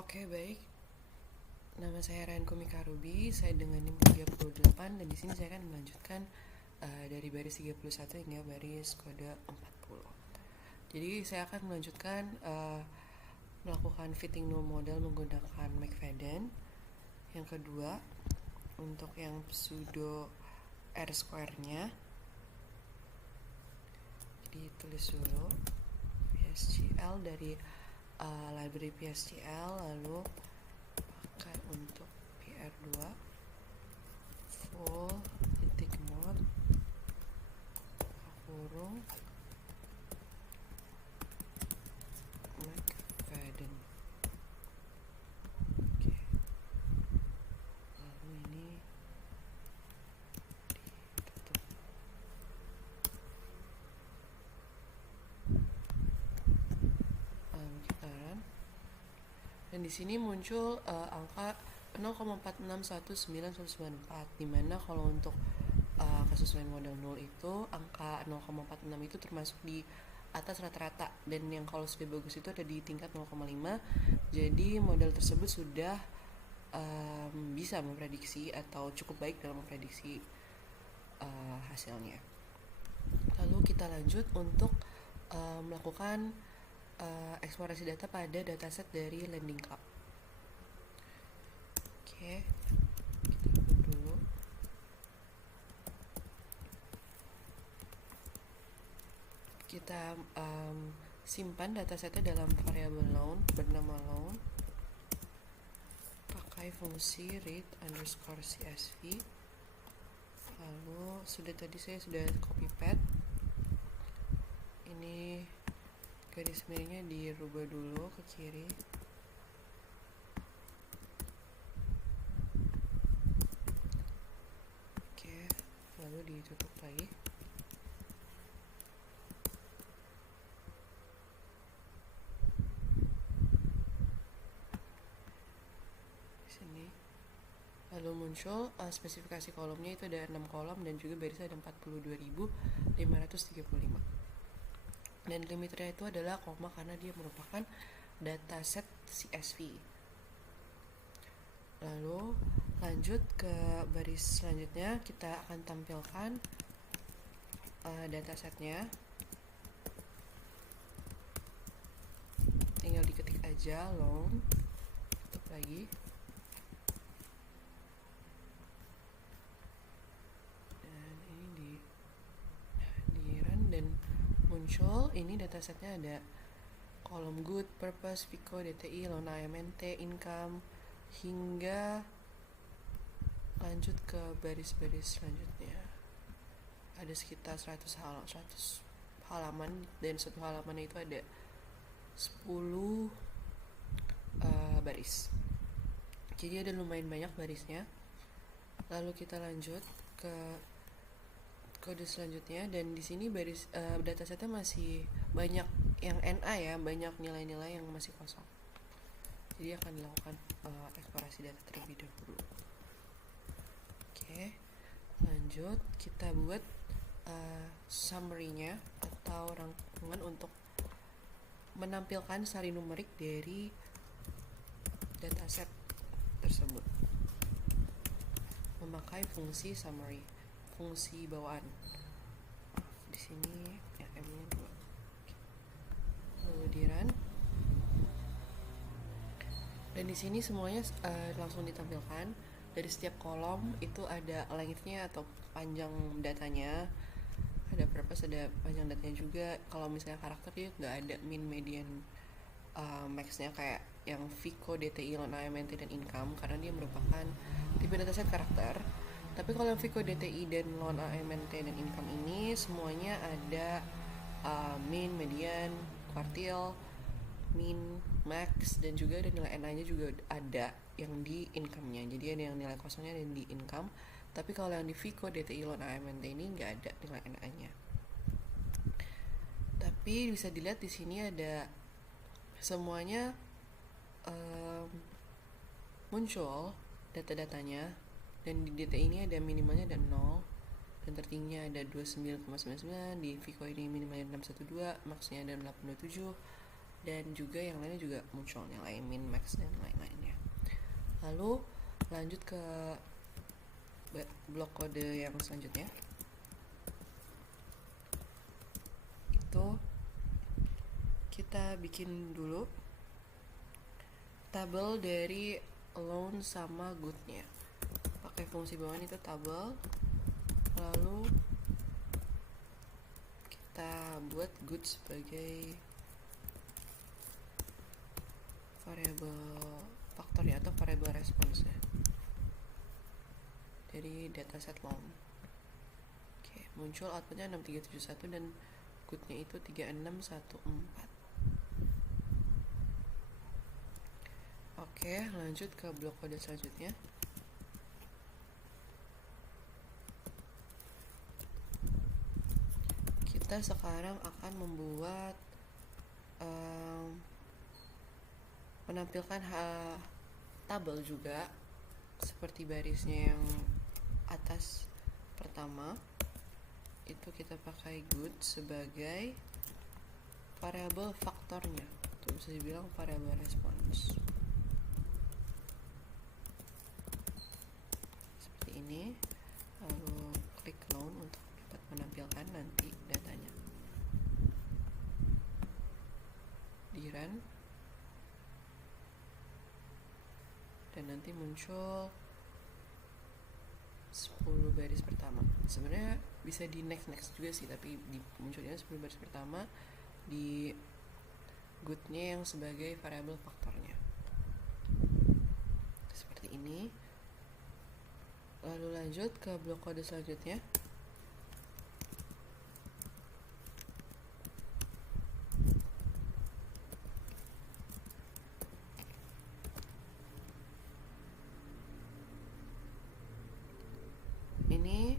Oke, baik. Nama saya Ryan Komika Ruby, saya dengan NIM 38 dan di sini saya akan melanjutkan dari baris 31 hingga baris kode 40. Jadi saya akan melanjutkan melakukan fitting null model menggunakan McFadden. Yang kedua, untuk yang pseudo R square-nya, jadi tulis dulu PSGL dari library PSGL, lalu pakai untuk PR2 full titik mod kurung McFadden. Oke, lalu ini ditutup. Kita run. Dan di sini muncul angka 0,461994, dimana kalau untuk kesesuaian model 0 itu angka 0,46 itu termasuk di atas rata-rata, dan yang kalau sudah bagus itu ada di tingkat 0,5. Jadi model tersebut sudah bisa memprediksi atau cukup baik dalam memprediksi hasilnya. Lalu kita lanjut untuk melakukan eksplorasi data pada dataset dari Lending Club. Oke, kita buat dulu. Kita simpan datasetnya dalam variabel loan bernama loan, pakai fungsi read_csv. Lalu tadi saya sudah copy paste. Ini garis miringnya dirubah dulu ke kiri. Oke, lalu ditutup lagi. Sini. Lalu muncul spesifikasi kolomnya itu ada 6 kolom dan juga barisnya ada 42.535. Dan limiternya itu adalah koma karena dia merupakan dataset CSV. Lalu lanjut ke baris selanjutnya, kita akan tampilkan datasetnya. Tinggal diketik aja loan, tutup lagi. Dan ini di run dan muncul ini datasetnya ada kolom good, purpose, Vico, DTI, loan AMNT, income, hingga lanjut ke baris-baris selanjutnya. Ada sekitar 100 halaman dan satu halaman itu ada 10 baris. Jadi ada lumayan banyak barisnya. Lalu kita lanjut ke kode selanjutnya, dan di sini baris datasetnya masih banyak yang NA ya, banyak nilai-nilai yang masih kosong. Jadi akan dilakukan eksplorasi data terlebih dahulu. Oke, lanjut kita buat summary-nya atau rangkuman untuk menampilkan sari numerik dari dataset tersebut memakai fungsi summary, fungsi bawaan. Di sini ya M-nya 2. Lalu di run. Dan di sini semuanya langsung ditampilkan. Dari setiap kolom itu ada length-nya atau panjang datanya, ada purpose, ada panjang datanya juga. Kalau misalnya karakter dia nggak ada min, median, max-nya kayak yang Vico, DTI, loan AMNT, dan income karena dia merupakan tipe dataset karakter. Tapi kalau yang Vico, DTI, dan loan AMNT, dan income ini semuanya ada min, median, kuartil, min, max, dan juga ada nilai NA-nya juga ada yang di income-nya. Jadi ada yang nilai kosongnya dan di income. Tapi kalau yang di Vico, DTI, loan AMNT ini nggak ada nilai NA-nya. Tapi bisa dilihat di sini ada semuanya muncul data-datanya, dan di DTI ini ada minimalnya ada 0 dan tertingginya ada 29,99, di Vico ini minimalnya 612, maxnya ada 827, dan juga yang lainnya juga muncul, nilai min, max, dan lain-lainnya. Lalu lanjut ke blok kode yang selanjutnya. Itu kita bikin dulu tabel dari loan sama good-nya. Pakai fungsi bawaan itu tabel, lalu kita buat good sebagai variabel faktornya atau variabel responsnya dari dataset loan. Oke, muncul outputnya 6371 dan good-nya itu 3614. Oke, lanjut ke blok kode selanjutnya. Kita sekarang akan membuat menampilkan tabel juga seperti barisnya yang atas pertama. Itu kita pakai good sebagai variabel faktornya, itu bisa dibilang variabel respons. Seperti ini. Lalu klik loan untuk dapat menampilkan nanti datanya. Di run, dan nanti muncul 10 baris pertama. Sebenarnya bisa di next juga sih, tapi munculnya 10 baris pertama di good-nya yang sebagai variabel faktornya. Seperti ini. Lalu lanjut ke blok kode selanjutnya. Ini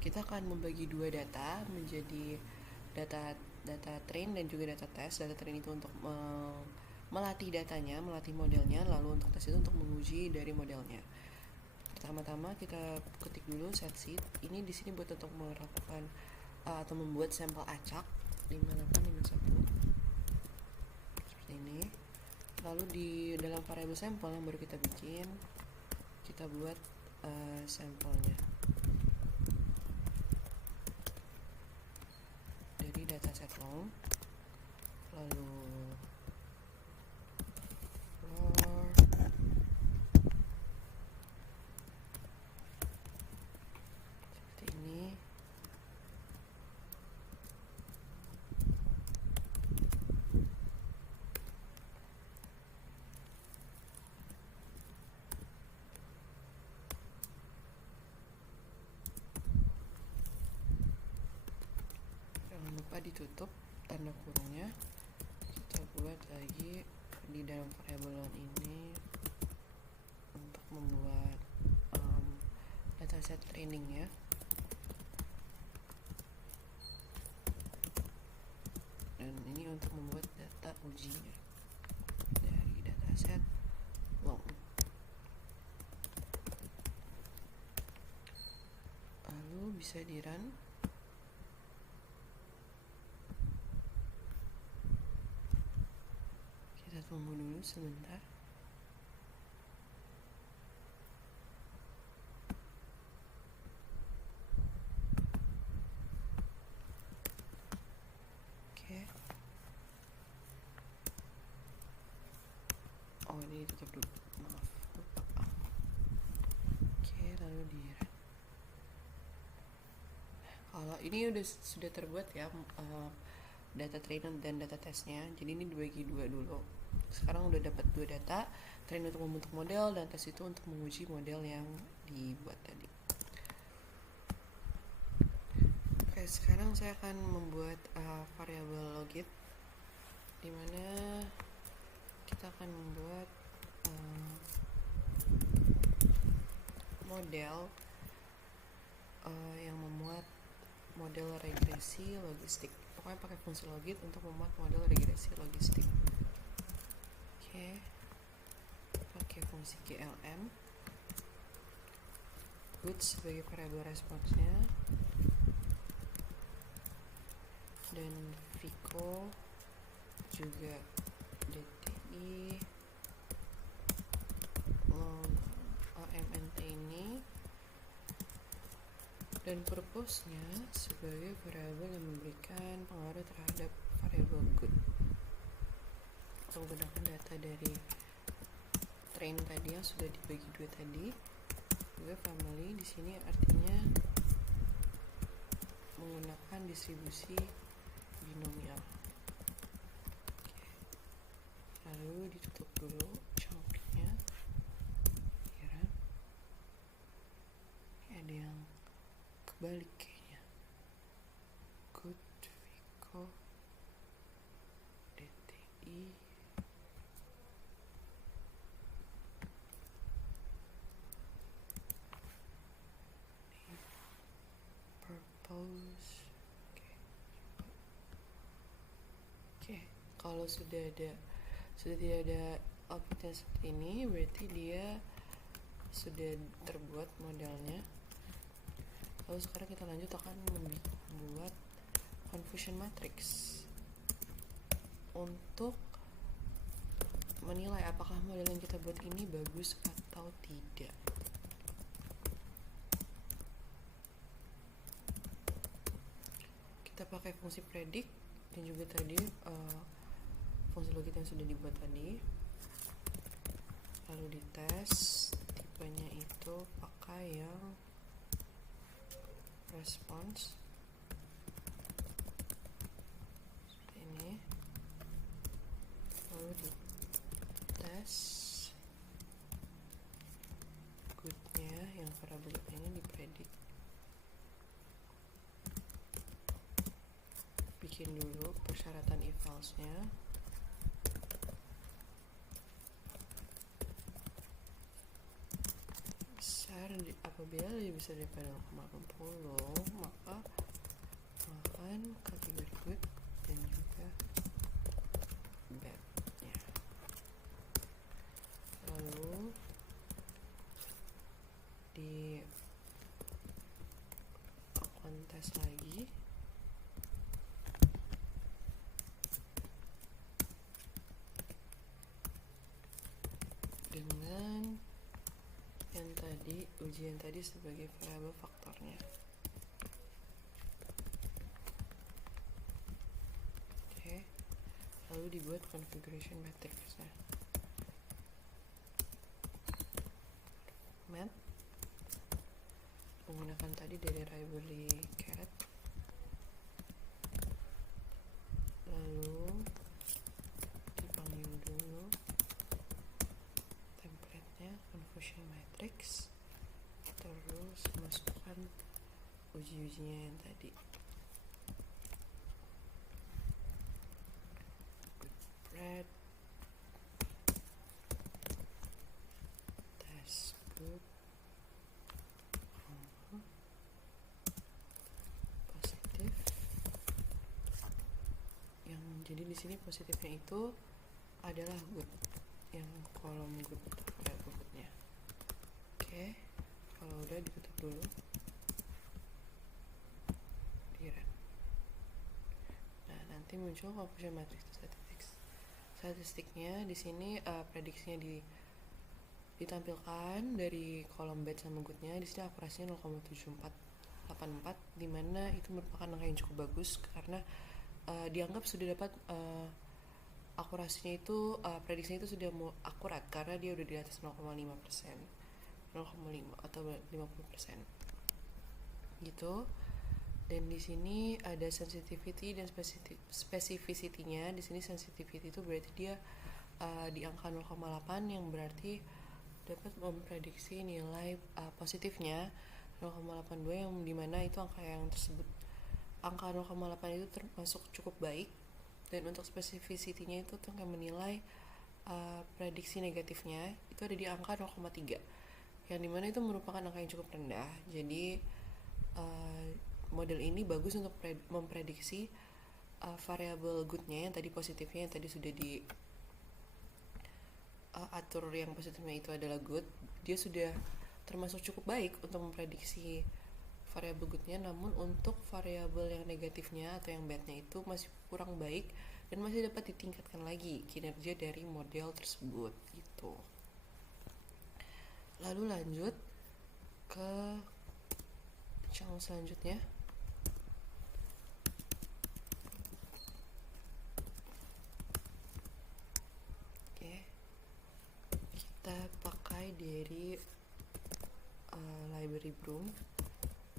kita akan membagi dua data menjadi data train dan juga data test. Data train itu untuk melatih datanya, melatih modelnya, lalu untuk tes itu untuk menguji dari modelnya. Pertama-tama kita ketik dulu set sheet. Ini di sini buat untuk melakukan atau membuat sampel acak 5851 seperti ini. Lalu di dalam variabel sampel yang baru kita bikin, kita buat sampelnya dari dataset long, lalu floor, seperti ini. Jangan lupa ditutup tanda kurungnya. Kita buat lagi di dalam variabel loan ini untuk membuat dataset trainingnya. Dan ini untuk membuat data ujinya dari dataset loan. Lalu bisa di run. Kita tunggu dulu sebentar. Oke. Oh, ini tutup dulu. Maaf, lupa. Oke, lalu di run. Kalau ini sudah terbuat ya data trainer dan data testnya. Jadi ini dibagi dua dulu. Sekarang udah dapat dua data, train untuk membentuk model dan tes itu untuk menguji model yang dibuat tadi. Oke, sekarang saya akan membuat variabel logit, dimana kita akan membuat model yang memuat model regresi logistik. Pokoknya pakai fungsi logit untuk memuat model regresi logistik. Oke, pakai fungsi glm, good sebagai variabel responsnya, dan Vico juga DTI AMNT ini, dan purpose-nya sebagai variabel yang memberikan pengaruh terhadap variabel good. Kita menggunakan data dari train tadi yang sudah dibagi dua tadi. Juga family di sini artinya menggunakan distribusi binomial. Lalu ditutup dulu chunk-nya. Kira ada yang kebalik kayaknya. Good Vico DTI purpose. Oke. Kalau sudah tidak ada outputnya seperti ini, berarti dia sudah terbuat modelnya. Lalu sekarang kita lanjut akan membuat confusion matrix untuk menilai apakah model yang kita buat ini bagus atau tidak. Kita pakai fungsi predict dan juga tadi fungsi logit yang sudah dibuat tadi. Lalu dites tipenya itu pakai yang response seperti ini. Lalu dites goodnya yang variabel ini dipredik. Bikin dulu persyaratan if else-nya. Besar apabila lebih besar daripada 0,80, maka akan kategori good dan juga bad-nya. Lalu di kontes lagi dengan yang tadi, ujian tadi sebagai variabel faktornya. Oke. Lalu dibuat configuration matrix-nya. Mat menggunakan tadi dari library caret. Lalu dipanggil dulu confusion matrix, terus masukkan uji-ujinya yang tadi. Good bread, test good, positif. Yang jadi di sini positifnya itu adalah good, yang kolom good. Oke, kalau udah ditutup dulu. Nah, nanti muncul confusion matrix statistiknya. Di sini prediksinya ditampilkan dari kolom bad sama goodnya. Di sini akurasinya 0,7484, dimana itu merupakan angka yang cukup bagus karena dianggap sudah dapat akurasinya itu prediksinya itu sudah akurat karena dia udah di atas 0,5%. 0,5 atau 50% gitu. Dan di sini ada sensitivity dan specificity-nya. Di sini sensitivity itu berarti dia di angka 0,8 yang berarti dapat memprediksi nilai positifnya 0,82, yang dimana itu angka yang tersebut, angka 0,8 itu termasuk cukup baik. Dan untuk specificity-nya itu tuh yang menilai prediksi negatifnya itu ada di angka 0,3, yang dimana itu merupakan angka yang cukup rendah. Jadi model ini bagus untuk memprediksi variabel goodnya yang tadi positifnya, yang tadi sudah di atur yang positifnya itu adalah good. Dia sudah termasuk cukup baik untuk memprediksi variabel goodnya, namun untuk variabel yang negatifnya atau yang badnya itu masih kurang baik dan masih dapat ditingkatkan lagi kinerja dari model tersebut gitu. Lalu lanjut ke yang selanjutnya. Oke, kita pakai dari library Broom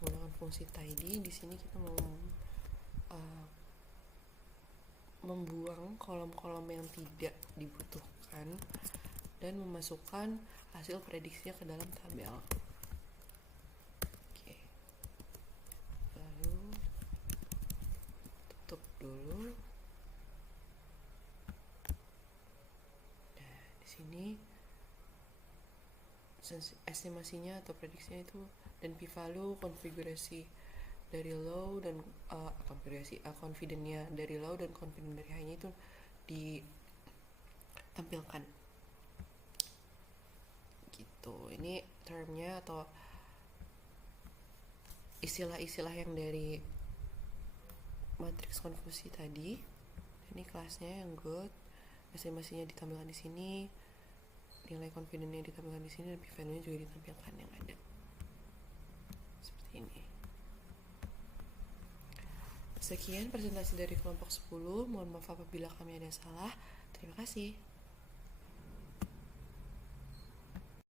menggunakan fungsi tidy. Di sini kita mau membuang kolom-kolom yang tidak dibutuhkan dan memasukkan hasil prediksinya ke dalam tabel. Oke, lalu tutup dulu. Nah, di sini estimasinya atau prediksinya itu dan p-value, konfigurasi dari low dan konfigurasi confident-nya dari low dan confident dari high-nya itu ditampilkan gitu. Ini termnya atau istilah-istilah yang dari matriks konfusi tadi. Ini kelasnya yang good, estimasinya ditampilkan di sini, nilai confident-nya ditampilkan di sini, dan p-value-nya juga ditampilkan yang ada seperti ini. Sekian presentasi dari kelompok 10. Mohon maaf apabila kami ada salah. Terima kasih.